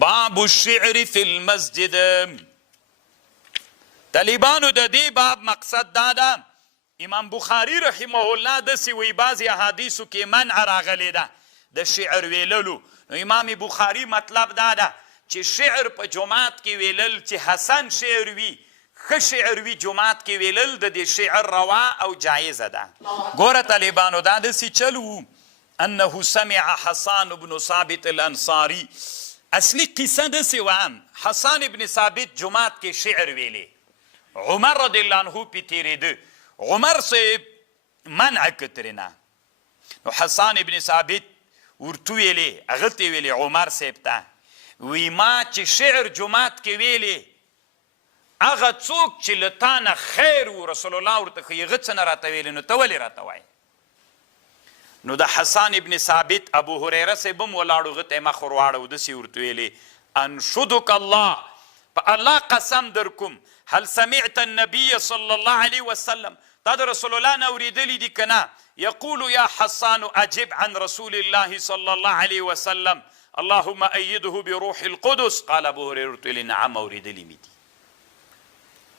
باب الشعر فی المسجد. طالبانو د دې باب مقصد دا ده، امام بخاری رحمه الله داسې وی بعضې احادیثو کې منع راغلی ده د شعر ویللو. نو امام بخاری مطلب دا ده چې شعر په جماعت کې ویلل چې حسن شعر وي، ښه شعر وي، جماعت کې ویلل د دې شعر روا او جایزه ده. ګوره طالبانو دا داسې چل و انه سمع حسان بن ثابت الانصاري. اصلي قصه داسې وه، حسان ابن ثابت جماعت کې شعر ویلی، عمر رضی الله عنه پې تېرېده، عمر صاحب منع که ترېنه. نو حسان ابن ثابت ورته ویلې، هغه ته یې ویلې عمر صاحب ته، وی ما چې شعر جماعت کې ویلې هغه څوک چې له تا نه خیر و، رسول الله ورته ښایي هغه څه نه راته ویلې، نو ته ولې راته وایې؟ نو د حسان ابن ثابت ابو هریره صاحب هم ولاړو، هغه ته یې مخ ور واړو، داسې ورته ویلې انشدک الله، په الله قسم در کوم، هل سمعت النبي صلی الله علیه وسلم، تا د رسول الله نه اورېدلي دي که نه؟ یقول یا حسان اجب عن رسول الله صلی الله علیه وسلم اللهم ایده بروح القدس. قال ابو هریره ورته ویلې نعم اورېدلي مې دي.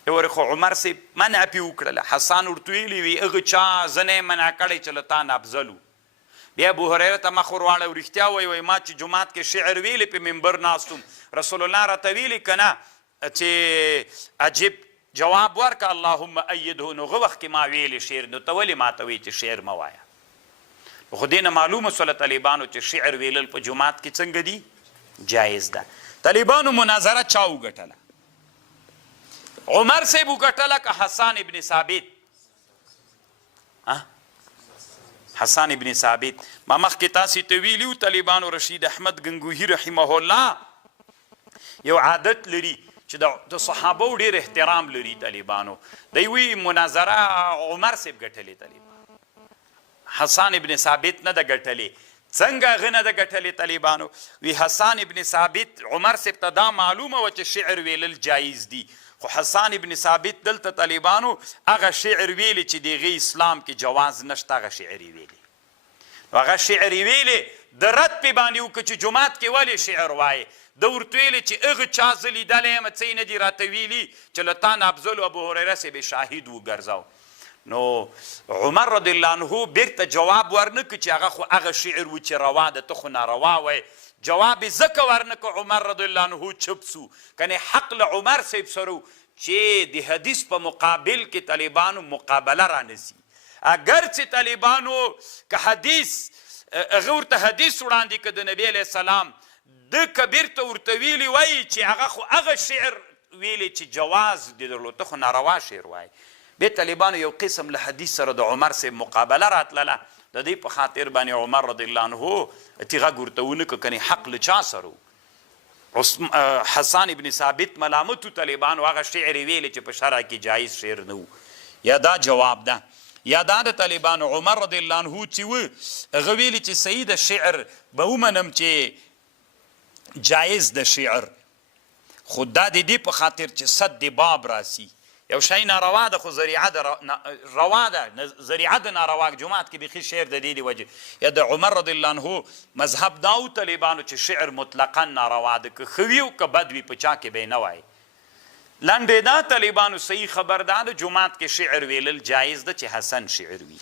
ورې خو عمر صاحب منع پې وکړله، حسان ورته ویلي وي هغه چا زه نه یې منع کړی چې له تا نه افضل و. بیا ابو هریره ته مخ ور واړه، رښتیا وایي ما چې جماعت کې شعر ویلی په منبر ناستم، رسول الله راته ویلي که نه چې عجب جواب ورکه اللهم ایده، نو هغه وخت کې ما ویلې شعر، نو ته ولې ما ته وایي چې شعر مه وایه؟ خو دې نه معلومه سوله طالبانو چې شعر ویلل په جماعت کې څنګه دي؟ جایز ده. طالبانو مناظره چا وګټله؟ عمر صاحب وګټله که حسان ابن ثابت؟ حسان ابن ثابت. ما مخکې تاسې ته ویلي و طالبانو رشید احمد گنگوهی رحمه الله یو عادت لري چې د صحابو ډېر احترام لري. طالبانو دی وی مناظره عمر صاحب ګټلې، طالبانو حسان ابن ثابت نه ده ګټلې. څنګه هغه نه ده ګټلې طالبانو؟ وی حسان ابن ثابت عمر صاحب ته دا معلومه وه چې شعر ویلل جایز دي، خو حسان ابن ثابت دلته طالبانو هغه شعر ویلی چې د هغې اسلام کې جواز نشته، هغه شعر یې ویلی. نو هغه شعر یې ویلی د رد پې باندې وکړه چې جومات کې ولې شعر وایې. ده ورته ویلې چې هغه چا زه لیدلی یم څه یې نه دي راته ویلي چې له تا نه افضل ابو هریره صاحب یې شاهد وګرځاو. نو عمر رضی الله عنه بیرته جواب ورنه که چې هغه خو هغه شعر و چې روا ده، ته خو ناروا وایې. جواب یې ځکه ورنه که عمر رضی الله عنه چپ سو، کنې حق له عمر صاحب سره چې د حدیث په مقابل کې طالبانو مقابله رانسي. اگر چې طالبانو که حدیث هغه ورته حدیث وړاندې که د نبي علیه السلام، ده که بیرته ورته ویلي وایي چې هغه خو هغه شعر ویلی چې جواز دې درلود، ته خو ناروا شعر وایي. بیا طالبانو یو قسم له حدیث سره د عمر صاحب مقابله راتلله، د دې په خاطر باندې عمر رضی الله عنه تی غږ ورته ونه که کنې حق له چا سره. حسان ابن ثابت ملامتو طالبانو هغه شعر ویلی چې په شرع کې جایز شعر نه و. یا دا جواب ده، یا دا د طالبانو عمر رضی الله عنه چې و هغه ویلي چې صحیح د شعر به ومنم چې جایز د شعر، خو دا د دې په خاطر چې صد باب راسي. یو شی ناروا ده خو ذریعه ده روا ده، ذریعه د ناروا جماعت کې بیخي شعر د دې وجه. یا د عمر رضی الله عنه مذهب دا و طالبانو چې شعر مطلقا ناروا ده، که ښه وي او که بد وي په چا کې به یې نه وایي. لنډې دا طالبانو صحیح خبر دا ده جماعت کې شعر ویلل جایز ده چې حسن شعر وي.